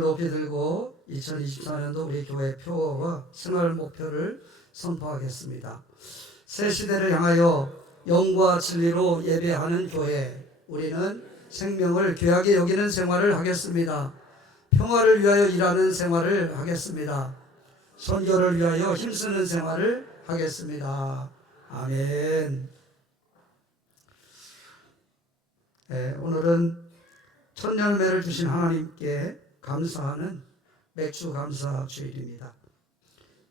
높이 들고 2024년도 우리 교회 표어와 생활 목표를 선포하겠습니다. 새 시대를 향하여 영과 진리로 예배하는 교회, 우리는 생명을 귀하게 여기는 생활을 하겠습니다. 평화를 위하여 일하는 생활을 하겠습니다. 선교를 위하여 힘쓰는 생활을 하겠습니다. 아멘. 네, 오늘은 첫 열매를 주신 하나님께 감사하는 맥주 감사 주일입니다.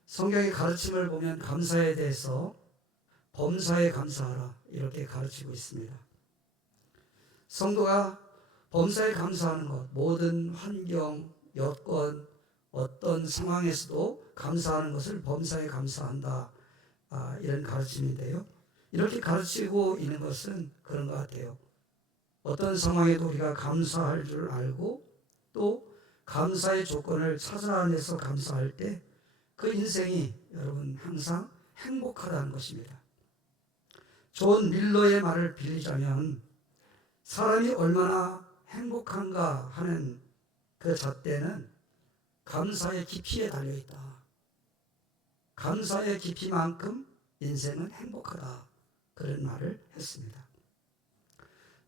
성경의 가르침을 보면 감사에 대해서 범사에 감사하라 이렇게 가르치고 있습니다. 성도가 범사에 감사하는 것, 모든 환경, 여건, 어떤 상황에서도 감사하는 것을 범사에 감사한다, 이런 가르침인데요. 이렇게 가르치고 있는 것은 그런 것 같아요. 어떤 상황에도 우리가 감사할 줄 알고 또 감사의 조건을 찾아내서 감사할 때 그 인생이 여러분 항상 행복하다는 것입니다. 존 밀러의 말을 빌리자면 사람이 얼마나 행복한가 하는 그 잣대는 감사의 깊이에 달려있다. 감사의 깊이만큼 인생은 행복하다. 그런 말을 했습니다.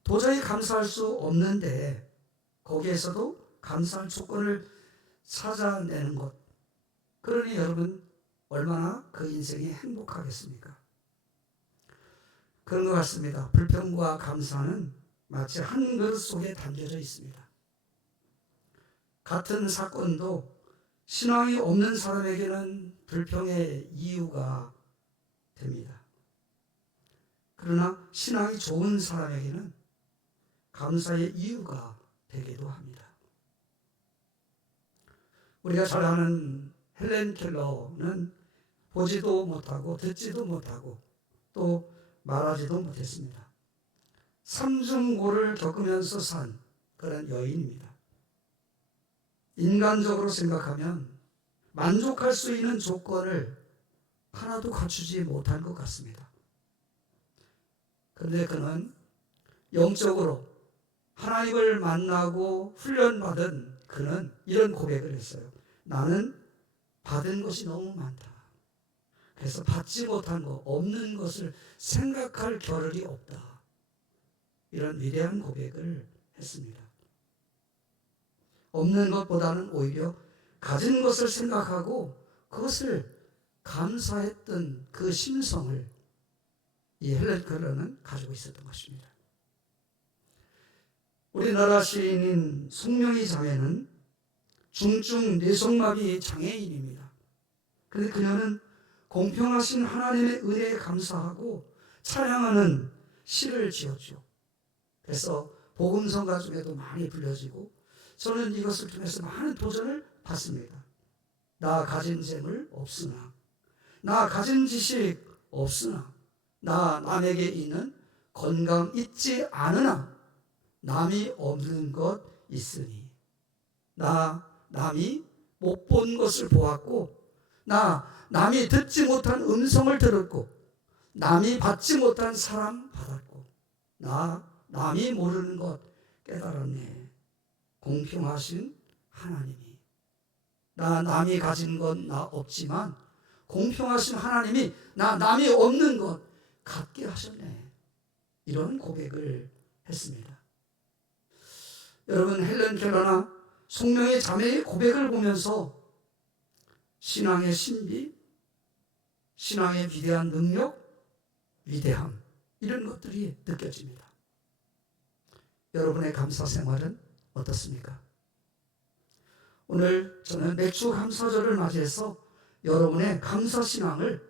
도저히 감사할 수 없는데 거기에서도 감사할 조건을 찾아내는 것. 그러니 여러분 얼마나 그 인생이 행복하겠습니까? 그런 것 같습니다. 불평과 감사는 마치 한 그릇 속에 담겨져 있습니다. 같은 사건도 신앙이 없는 사람에게는 불평의 이유가 됩니다. 그러나 신앙이 좋은 사람에게는 감사의 이유가 되기도 합니다. 우리가 잘 아는 헬렌 켈러는 보지도 못하고 듣지도 못하고 또 말하지도 못했습니다. 삼중고를 겪으면서 산 그런 여인입니다. 인간적으로 생각하면 만족할 수 있는 조건을 하나도 갖추지 못한 것 같습니다. 그런데 그는 영적으로 하나님을 만나고 훈련받은 그는 이런 고백을 했어요. 나는 받은 것이 너무 많다. 그래서 받지 못한 것, 없는 것을 생각할 겨를이 없다. 이런 위대한 고백을 했습니다. 없는 것보다는 오히려 가진 것을 생각하고 그것을 감사했던 그 심성을 이 헬렌 켈러는 가지고 있었던 것입니다. 우리나라 시인인 송명희 자매는 중증 뇌성마비 장애인입니다. 그런데 그녀는 공평하신 하나님의 은혜에 감사하고 찬양하는 시를 지었죠. 그래서 복음성가 중에도 많이 불려지고 저는 이것을 통해서 많은 도전을 받습니다. 나 가진 재물 없으나, 나 가진 지식 없으나, 나 남에게 있는 건강 있지 않으나 남이 없는 것 있으니, 나 남이 못 본 것을 보았고, 나 남이 듣지 못한 음성을 들었고, 남이 받지 못한 사랑 받았고, 나 남이 모르는 것 깨달았네. 공평하신 하나님이, 나 남이 가진 건 나 없지만 공평하신 하나님이 나 남이 없는 것 갖게 하셨네. 이런 고백을 했습니다. 여러분, 헬렌 켈러나 송명의 자매의 고백을 보면서 신앙의 신비, 신앙의 위대한 능력, 위대함, 이런 것들이 느껴집니다. 여러분의 감사 생활은 어떻습니까? 오늘 저는 맥주 감사절을 맞이해서 여러분의 감사 신앙을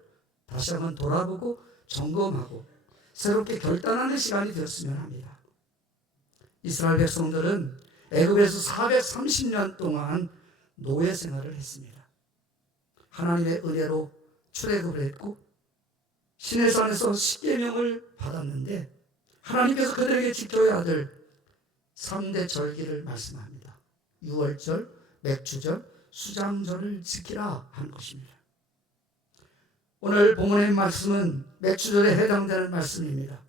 다시 한번 돌아보고 점검하고 새롭게 결단하는 시간이 되었으면 합니다. 이스라엘 백성들은 애굽에서 430년 동안 노예 생활을 했습니다. 하나님의 은혜로 출애굽을 했고 시내산에서 십계명을 받았는데 하나님께서 그들에게 지켜야 할 3대 절기를 말씀합니다. 유월절, 맥주절, 수장절을 지키라 하는 것입니다. 오늘 본문의 말씀은 맥주절에 해당되는 말씀입니다.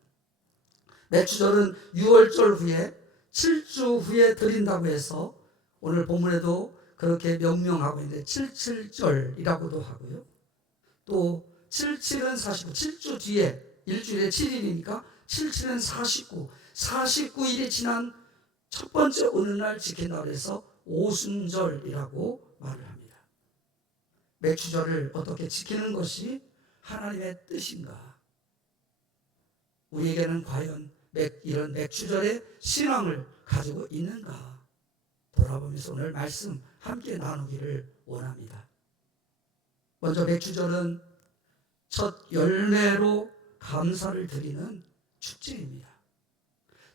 맥주절은 유월절 후에 7주 후에 드린다고 해서 오늘 본문에도 그렇게 명명하고 있는데 77절이라고도 하고요. 또 77은 49, 7주 뒤에 일주일에 7일이니까 77은 49, 49일이 지난 첫 번째 어느 날 지킨다고 해서 오순절이라고 말을 합니다. 맥주절을 어떻게 지키는 것이 하나님의 뜻인가? 우리에게는 과연 이런 맥주절의 신앙을 가지고 있는가? 돌아보면서 오늘 말씀 함께 나누기를 원합니다. 먼저 맥주절은 첫 열매로 감사를 드리는 축제입니다.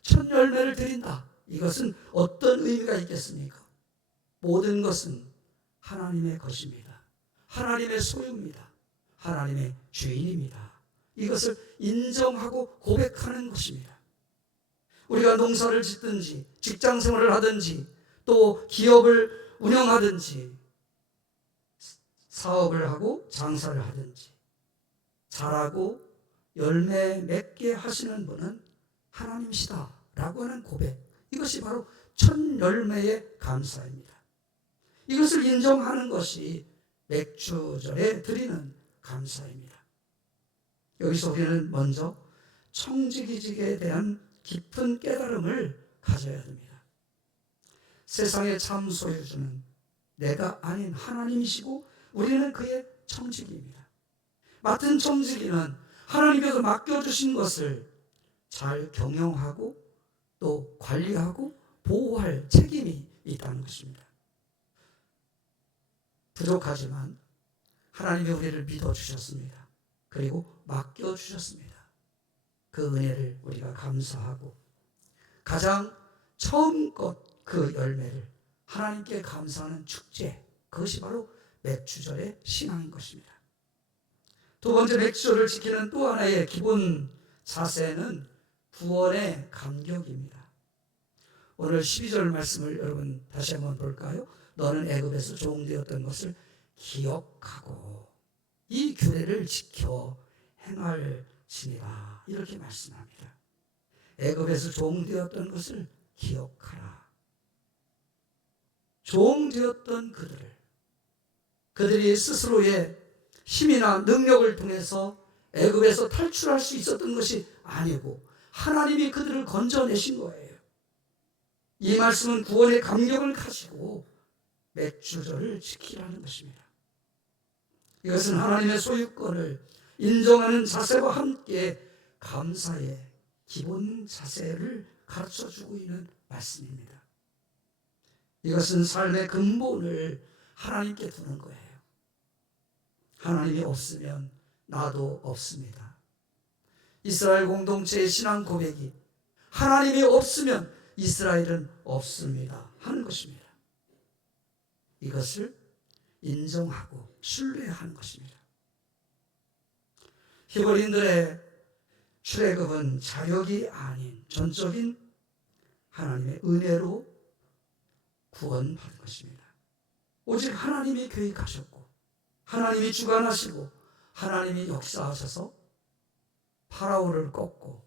첫 열매를 드린다. 이것은 어떤 의미가 있겠습니까? 모든 것은 하나님의 것입니다. 하나님의 소유입니다. 하나님의 주인입니다. 이것을 인정하고 고백하는 것입니다. 우리가 농사를 짓든지 직장 생활을 하든지 또 기업을 운영하든지 사업을 하고 장사를 하든지 잘하고 열매 맺게 하시는 분은 하나님이시다 라고 하는 고백, 이것이 바로 첫 열매의 감사입니다. 이것을 인정하는 것이 맥주절에 드리는 감사입니다. 여기서 우리는 먼저 청지기직에 대한 깊은 깨달음을 가져야 됩니다. 세상의 참 소유주는 내가 아닌 하나님이시고 우리는 그의 청지기입니다. 맡은 청지기는 하나님께서 맡겨주신 것을 잘 경영하고 또 관리하고 보호할 책임이 있다는 것입니다. 부족하지만 하나님이 우리를 믿어주셨습니다. 그리고 맡겨주셨습니다. 그 은혜를 우리가 감사하고 가장 처음껏 그 열매를 하나님께 감사하는 축제, 그것이 바로 맥주절의 신앙인 것입니다. 두 번째, 맥주절을 지키는 또 하나의 기본 자세는 구원의 감격입니다. 오늘 12절 말씀을 여러분 다시 한번 볼까요? 너는 애굽에서 종되었던 것을 기억하고 이 규례를 지켜 행할지니라, 이렇게 말씀합니다. 애굽에서 종되었던 것을 기억하라. 종되었던 그들이 스스로의 힘이나 능력을 통해서 애굽에서 탈출할 수 있었던 것이 아니고 하나님이 그들을 건져내신 거예요. 이 말씀은 구원의 감격을 가지고 맥주절을 지키라는 것입니다. 이것은 하나님의 소유권을 인정하는 자세와 함께 감사의 기본 자세를 가르쳐주고 있는 말씀입니다. 이것은 삶의 근본을 하나님께 두는 거예요. 하나님이 없으면 나도 없습니다. 이스라엘 공동체의 신앙 고백이 하나님이 없으면 이스라엘은 없습니다 하는 것입니다. 이것을 인정하고 신뢰하는 것입니다. 히브리인들의 출애굽은 자력이 아닌 전적인 하나님의 은혜로 구원받은 것입니다. 오직 하나님이 계획하셨고 하나님이 주관하시고 하나님이 역사하셔서 파라오를 꺾고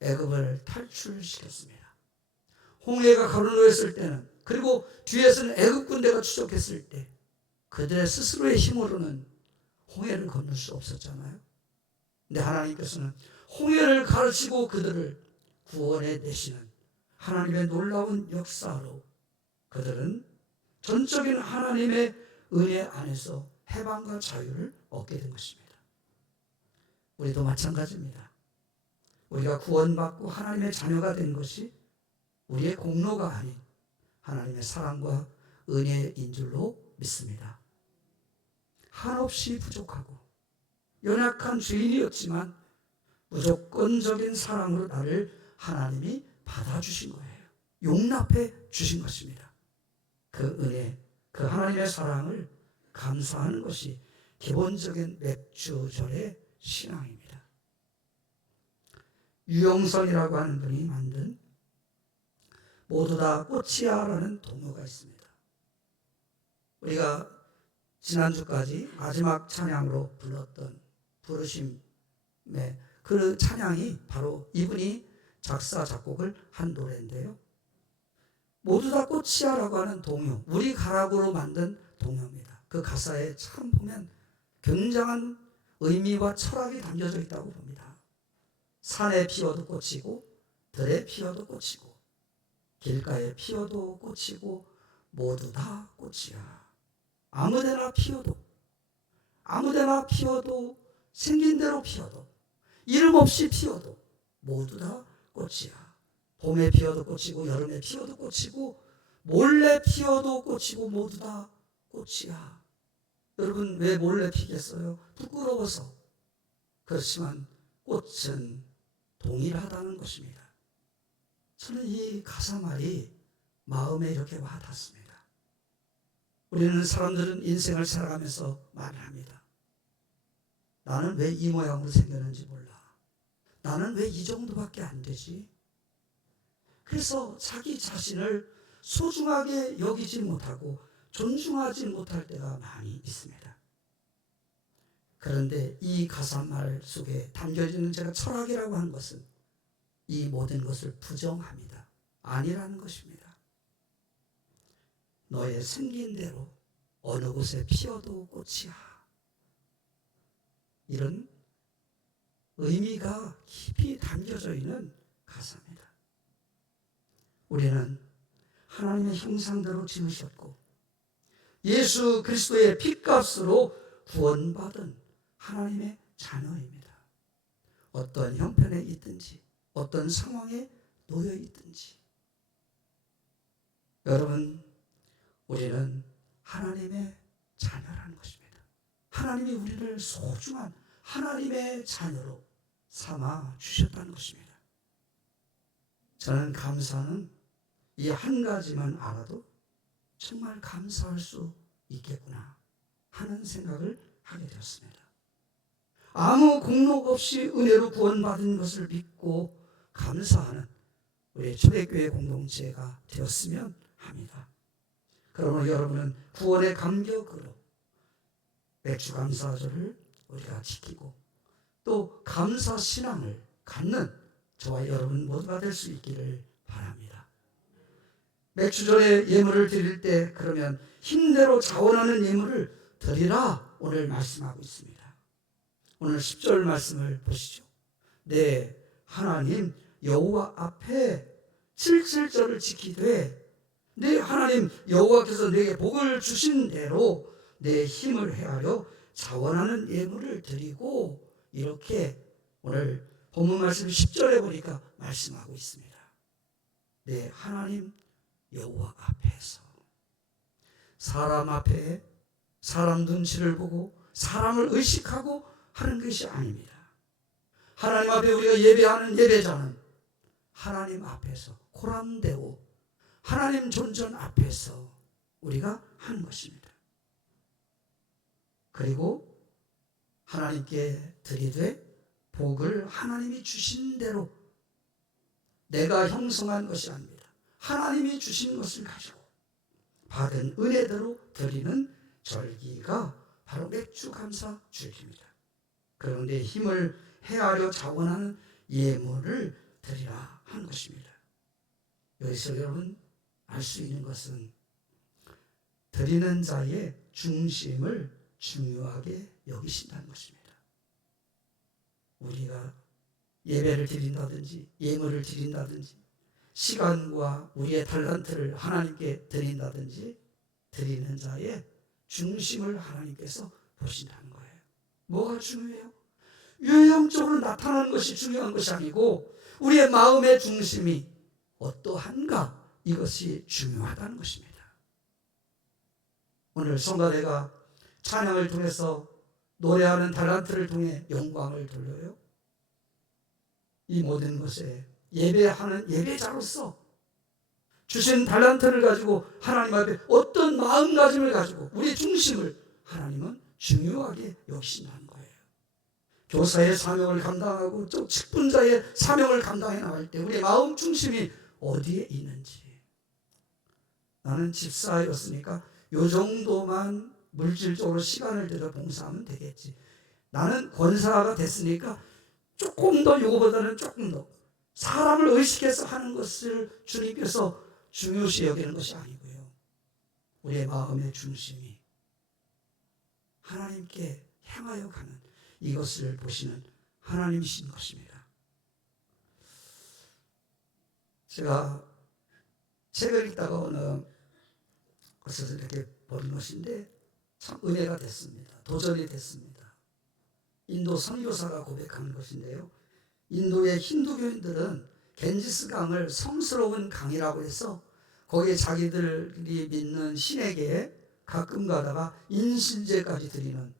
애굽을 탈출시켰습니다. 홍해가 가로놓였을 때는, 그리고 뒤에서는 애굽 군대가 추적했을 때 그들의 스스로의 힘으로는 홍해를 건널 수 없었잖아요. 근데 하나님께서는 홍해를 가르치고 그들을 구원해 내시는 하나님의 놀라운 역사로 그들은 전적인 하나님의 은혜 안에서 해방과 자유를 얻게 된 것입니다. 우리도 마찬가지입니다. 우리가 구원받고 하나님의 자녀가 된 것이 우리의 공로가 아닌 하나님의 사랑과 은혜인 줄로 믿습니다. 한없이 부족하고 연약한 죄인이었지만 무조건적인 사랑으로 나를 하나님이 받아주신 거예요. 용납해 주신 것입니다. 그 은혜, 그 하나님의 사랑을 감사하는 것이 기본적인 맥주절의 신앙입니다. 유영선이라고 하는 분이 만든 모두 다 꽃이야라는 동요가 있습니다. 우리가 지난주까지 마지막 찬양으로 불렀던 부르심의 그 찬양이 바로 이분이 작사 작곡을 한 노래인데요. 모두 다 꽃이야라고 하는 동요, 우리 가락으로 만든 동요입니다. 그 가사에 참 보면 굉장한 의미와 철학이 담겨져 있다고 봅니다. 산에 피어도 꽃이고 들에 피어도 꽃이고 길가에 피어도 꽃이고 모두 다 꽃이야. 아무데나 피어도 생긴 대로 피어도 이름 없이 피어도 모두 다 꽃이야. 봄에 피어도 꽃이고 여름에 피어도 꽃이고 몰래 피어도 꽃이고 모두 다 꽃이야. 여러분 왜 몰래 피겠어요? 부끄러워서. 그렇지만 꽃은 동일하다는 것입니다. 저는 이 가사 말이 마음에 이렇게 와닿습니다. 우리는 사람들은 인생을 살아가면서 말을 합니다. 나는 왜 이 모양으로 생겼는지 몰라. 나는 왜 이 정도밖에 안 되지? 그래서 자기 자신을 소중하게 여기지 못하고 존중하지 못할 때가 많이 있습니다. 그런데 이 가사말 속에 담겨지는 제가 철학이라고 하는 것은 이 모든 것을 부정합니다. 아니라는 것입니다. 너의 생긴 대로 어느 곳에 피어도 꽃이야. 이런 의미가 깊이 담겨져 있는 가사입니다. 우리는 하나님의 형상대로 지으셨고 예수 그리스도의 핏값으로 구원받은 하나님의 자녀입니다. 어떤 형편에 있든지 어떤 상황에 놓여 있든지 여러분 우리는 하나님의 자녀라는 것입니다. 하나님이 우리를 소중한 하나님의 자녀로 삼아 주셨다는 것입니다. 저는 감사는 이 한 가지만 알아도 정말 감사할 수 있겠구나 하는 생각을 하게 되었습니다. 아무 공로 없이 은혜로 구원받은 것을 믿고 감사하는 우리 초대교회 공동체가 되었으면 합니다. 그러므로 여러분은 구원의 감격으로 맥주감사절을 우리가 지키고 또 감사신앙을 갖는 저와 여러분 모두가 될 수 있기를 바랍니다. 맥주절에 예물을 드릴 때 그러면 힘대로 자원하는 예물을 드리라 오늘 말씀하고 있습니다. 오늘 10절 말씀을 보시죠. 내 하나님 여호와 앞에 7절을 지키되 내 하나님 여호와께서 내게 복을 주신 대로 내 힘을 헤아려 자원하는 예물을 드리고 이렇게 오늘 본문 말씀 10절에 보니까 말씀하고 있습니다. 내 하나님 여호와 앞에서 사람 앞에 사람 눈치를 보고 사람을 의식하고 하는 것이 아닙니다. 하나님 앞에 우리가 예배하는 예배자는 하나님 앞에서 코람데오 하나님 존전 앞에서 우리가 하는 것입니다. 그리고 하나님께 드리되 복을 하나님이 주신 대로 내가 형성한 것이 아닙니다. 하나님이 주신 것을 가지고 받은 은혜대로 드리는 절기가 바로 맥주감사 절기입니다. 그런데 힘을 헤아려 자원하는 예물을 드리라 하는 것입니다. 여기서 여러분 알 수 있는 것은 드리는 자의 중심을 중요하게 여기신다는 것입니다. 우리가 예배를 드린다든지 예물을 드린다든지 시간과 우리의 달란트를 하나님께 드린다든지 드리는 자의 중심을 하나님께서 보신다는 거예요. 뭐가 중요해요? 외형적으로 나타나는 것이 중요한 것이 아니고 우리의 마음의 중심이 어떠한가 이것이 중요하다는 것입니다. 오늘 성가대가 찬양을 통해서 노래하는 달란트를 통해 영광을 돌려요. 이 모든 것에 예배하는 예배자로서 주신 달란트를 가지고 하나님 앞에 어떤 마음가짐을 가지고 우리 중심을 하나님은 중요하게 여기신다는 거예요. 교사의 사명을 감당하고 또 직분자의 사명을 감당해 나갈 때 우리의 마음 중심이 어디에 있는지. 나는 집사였으니까 요 정도만 물질적으로 시간을 들여 봉사하면 되겠지. 나는 권사가 됐으니까 조금 더 요거보다는 조금 더 사람을 의식해서 하는 것을 주님께서 중요시 여기는 것이 아니고요. 우리의 마음의 중심이 하나님께 향하여 가는 이것을 보시는 하나님이신 것입니다. 제가 책을 읽다가 어느 것에서 이렇게 본 것인데 참 은혜가 됐습니다. 도전이 됐습니다. 인도 선교사가 고백하는 것인데요. 인도의 힌두교인들은 겐지스 강을 성스러운 강이라고 해서 거기에 자기들이 믿는 신에게 가끔 가다가 인신제까지 드리는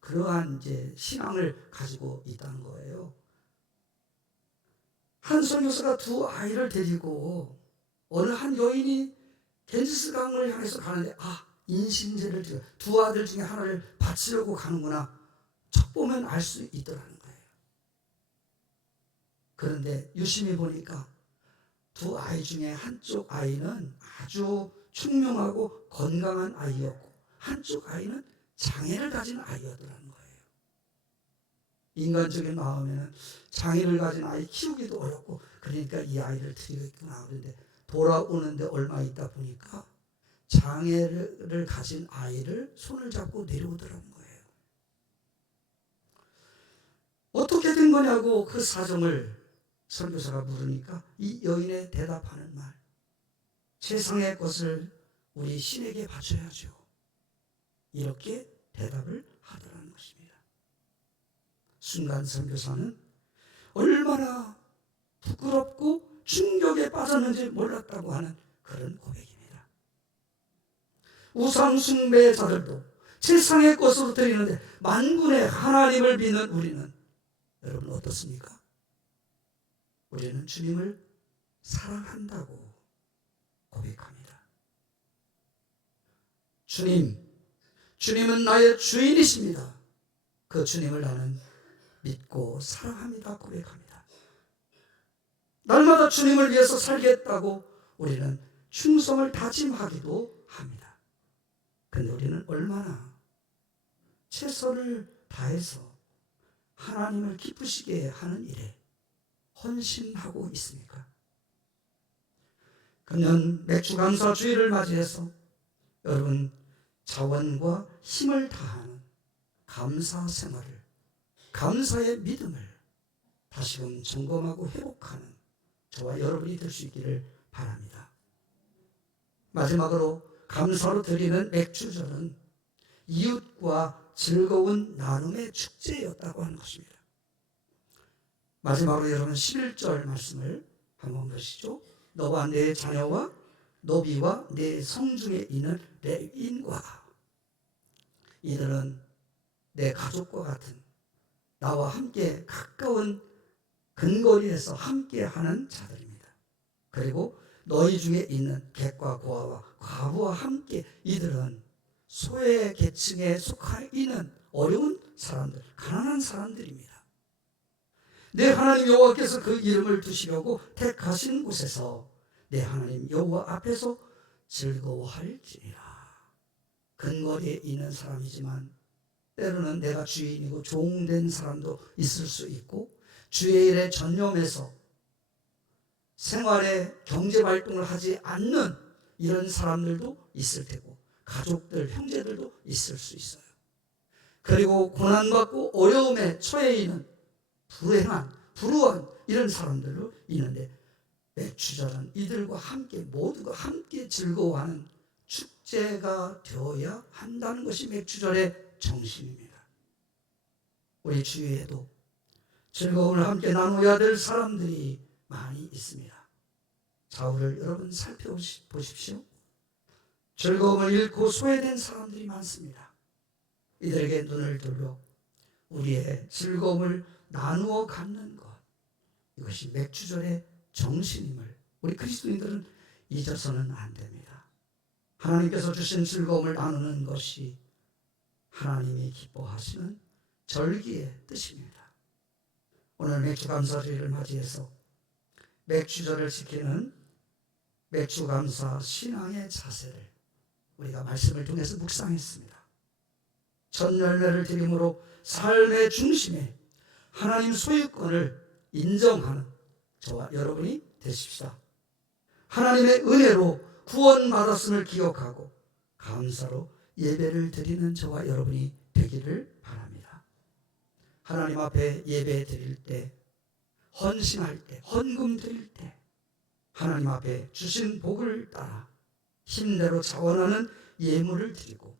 그러한 이제 신앙을 가지고 있다는 거예요. 한 선교사가 두 아이를 데리고 어느 한 여인이 겐지스 강을 향해서 가는데 인신제를 드려 두 아들 중에 하나를 바치려고 가는구나. 척 보면 알 수 있더라는 거예요. 그런데 유심히 보니까 두 아이 중에 한쪽 아이는 아주 총명하고 건강한 아이였고 한쪽 아이는 장애를 가진 아이였더라는 거예요. 인간적인 마음에는 장애를 가진 아이 키우기도 어렵고 그러니까 이 아이를 드리겠구나. 그런데 돌아오는데 얼마 있다 보니까 장애를 가진 아이를 손을 잡고 내려오더라는 거예요. 어떻게 된 거냐고 그 사정을 선교사가 물으니까 이 여인의 대답하는 말, 세상의 것을 우리 신에게 바쳐야죠. 이렇게 대답을 하더라는 것입니다. 순간 선교사는 얼마나 부끄럽고 충격에 빠졌는지 몰랐다고 하는 그런 고백입니다. 우상 숭배자들도 세상의 것으로 드리는데 만군의 하나님을 믿는 우리는 여러분 어떻습니까? 우리는 주님을 사랑한다고 고백합니다. 주님은 나의 주인이십니다. 그 주님을 나는 믿고 사랑합니다 고백합니다. 날마다 주님을 위해서 살겠다고 우리는 충성을 다짐하기도 합니다. 그런데 우리는 얼마나 최선을 다해서 하나님을 기쁘시게 하는 일에 헌신하고 있습니까? 금년 맥주감사 주일을 맞이해서 여러분 자원과 힘을 다하는 감사 생활을, 감사의 믿음을 다시금 점검하고 회복하는 저와 여러분이 될 수 있기를 바랍니다. 마지막으로 감사로 드리는 맥주절은 이웃과 즐거운 나눔의 축제였다고 하는 것입니다. 마지막으로 여러분 11절 말씀을 한번 보시죠. 너와 내 자녀와 노비와 내 성중에 있는 레위인과 이들은 내 가족과 같은 나와 함께 가까운 근거리에서 함께하는 자들입니다. 그리고 너희 중에 있는 객과 고아와 과부와 함께 이들은 소외 계층에 속해 있는 어려운 사람들, 가난한 사람들입니다. 내 하나님 여호와께서 그 이름을 두시려고 택하신 곳에서 내 하나님 여호와 앞에서 즐거워할지니라. 근거리에 있는 사람이지만 때로는 내가 주인이고 종된 사람도 있을 수 있고 주의 일에 전념해서 생활에 경제활동을 하지 않는 이런 사람들도 있을 테고 가족들, 형제들도 있을 수 있어요. 그리고 고난받고 어려움에 처해 있는 불행한, 불우한 이런 사람들도 있는데 맥주절은 이들과 함께 모두가 함께 즐거워하는 축제가 되어야 한다는 것이 맥주절의 정신입니다. 우리 주위에도 즐거움을 함께 나눠야 될 사람들이 많이 있습니다. 좌우를 여러분 살펴보십시오. 즐거움을 잃고 소외된 사람들이 많습니다. 이들에게 눈을 돌려 우리의 즐거움을 나누어 갖는 것, 이것이 맥주절의 정신임을 우리 그리스도인들은 잊어서는 안 됩니다. 하나님께서 주신 즐거움을 나누는 것이 하나님이 기뻐하시는 절기의 뜻입니다. 오늘 맥주감사주일을 맞이해서 맥주절을 지키는 맥주감사 신앙의 자세를 우리가 말씀을 통해서 묵상했습니다. 첫 열매를 드림으로 삶의 중심에 하나님 소유권을 인정하는 저와 여러분이 되십시다. 하나님의 은혜로 구원받았음을 기억하고 감사로 예배를 드리는 저와 여러분이 되기를 바랍니다. 하나님 앞에 예배 드릴 때, 헌신할 때, 헌금 드릴 때 하나님 앞에 주신 복을 따라 힘대로 자원하는 예물을 드리고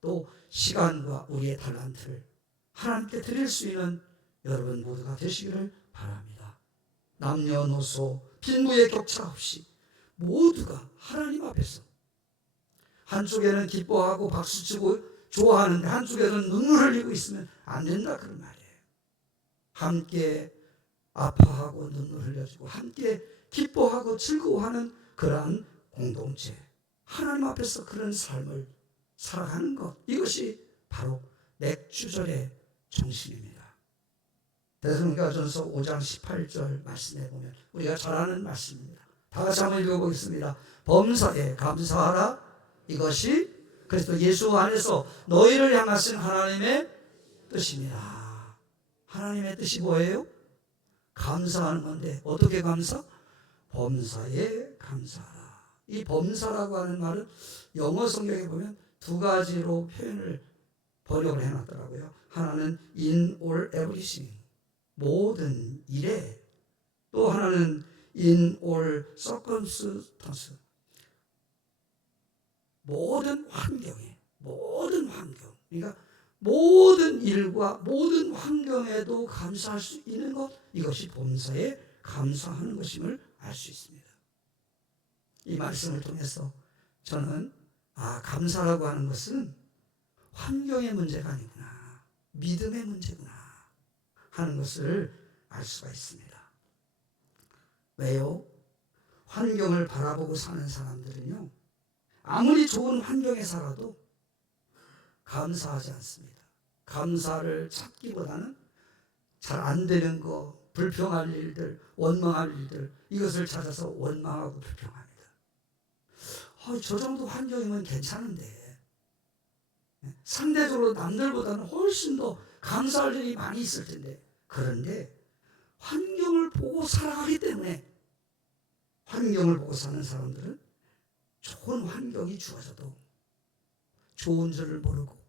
또 시간과 우리의 달란트를 하나님께 드릴 수 있는 여러분 모두가 되시기를 바랍니다. 남녀노소 빈부의 격차 없이 모두가 하나님 앞에서 한쪽에는 기뻐하고 박수치고 좋아하는데 한쪽에는 눈물 흘리고 있으면 안 된다 그런 말이에요. 함께 아파하고 눈물 흘려주고 함께 기뻐하고 즐거워하는 그러한 공동체, 하나님 앞에서 그런 삶을 살아가는 것, 이것이 바로 맥주절의 정신입니다. 데살로니가전서 5장 18절 말씀에 보면 우리가 잘 아는 말씀입니다. 다 같이 한번 읽어보겠습니다. 범사에 감사하라. 이것이 그리스도 예수 안에서 너희를 향하신 하나님의 뜻입니다. 하나님의 뜻이 뭐예요? 감사하는 건데 어떻게 감사? 범사에 감사하라. 이 범사라고 하는 말은 영어 성경에 보면 두 가지로 표현을 번역을 해놨더라고요. 하나는 in all everything, 모든 일에, 또 하나는 in all circumstances, 모든 환경에, 모든 환경. 그러니까 모든 일과 모든 환경에도 감사할 수 있는 것, 이것이 범사에 감사하는 것임을 알 수 있습니다. 이 말씀을 통해서 저는 감사라고 하는 것은 환경의 문제가 아니구나, 믿음의 문제구나 하는 것을 알 수가 있습니다. 왜요? 환경을 바라보고 사는 사람들은요, 아무리 좋은 환경에 살아도 감사하지 않습니다. 감사를 찾기보다는 잘 안 되는 거, 불평할 일들, 원망할 일들, 이것을 찾아서 원망하고 불평합니다. 저 정도 환경이면 괜찮은데, 상대적으로 남들보다는 훨씬 더 감사할 일이 많이 있을 텐데, 그런데 환경을 보고 살아가기 때문에, 환경을 보고 사는 사람들은 좋은 환경이 주어져도 좋은 줄을 모르고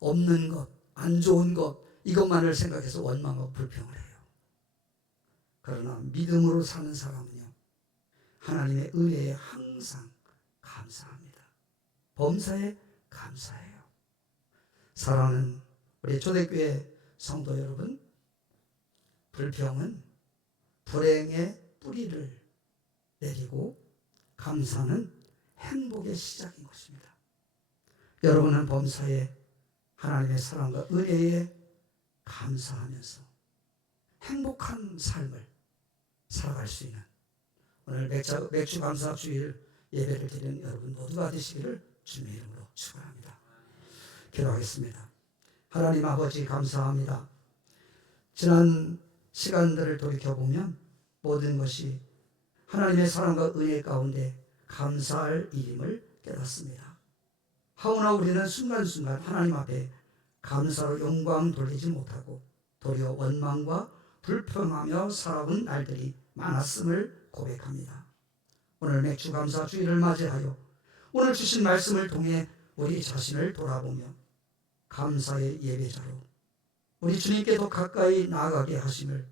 없는 것, 안 좋은 것, 이것만을 생각해서 원망하고 불평을 해요. 그러나 믿음으로 사는 사람은요, 하나님의 은혜에 항상 감사합니다. 범사에 감사해요. 사랑하는 우리 초대교회 성도 여러분, 불평은 불행의 뿌리를 내리고 감사는 행복의 시작인 것입니다. 여러분은 범사에 하나님의 사랑과 은혜에 감사하면서 행복한 삶을 살아갈 수 있는 오늘 맥주 감사 주일 예배를 드리는 여러분 모두가 되시기를 주님의 이름으로 축원합니다. 기도하겠습니다. 하나님 아버지, 감사합니다. 지난 시간들을 돌이켜보면 모든 것이 하나님의 사랑과 은혜 가운데 감사할 일임을 깨닫습니다. 하오나 우리는 순간순간 하나님 앞에 감사로 영광 돌리지 못하고 도리어 원망과 불평하며 살아온 날들이 많았음을 고백합니다. 오늘 맥주 감사 주일을 맞이하여 오늘 주신 말씀을 통해 우리 자신을 돌아보며 감사의 예배자로 우리 주님께 더 가까이 나아가게 하심을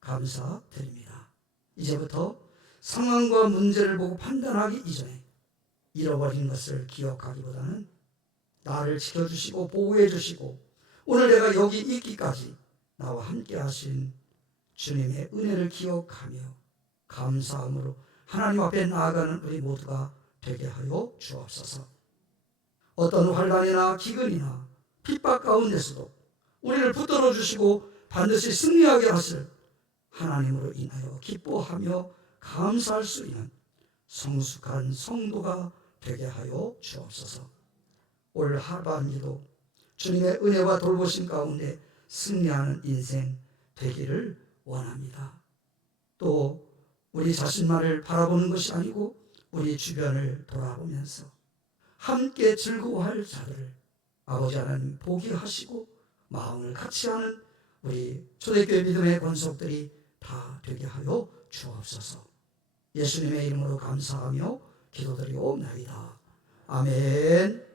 감사드립니다. 이제부터 상황과 문제를 보고 판단하기 이전에 잃어버린 것을 기억하기보다는 나를 지켜주시고 보호해 주시고 오늘 내가 여기 있기까지 나와 함께 하신 주님의 은혜를 기억하며 감사함으로 하나님 앞에 나아가는 우리 모두가 되게 하여 주옵소서. 어떤 환난이나 기근이나 핍박 가운데서도 우리를 붙들어 주시고 반드시 승리하게 하실 하나님으로 인하여 기뻐하며 감사할 수 있는 성숙한 성도가 되게 하여 주옵소서. 올 하반기도 주님의 은혜와 돌보심 가운데 승리하는 인생 되기를 원합니다. 또 우리 자신만을 바라보는 것이 아니고 우리 주변을 돌아보면서 함께 즐거워할 자들을 아버지 하나님 보게 하시고 마음을 같이 하는 우리 초대교회 믿음의 권속들이 다 되게 하여 주옵소서. 예수님의 이름으로 감사하며 기도드리옵나이다. 아멘.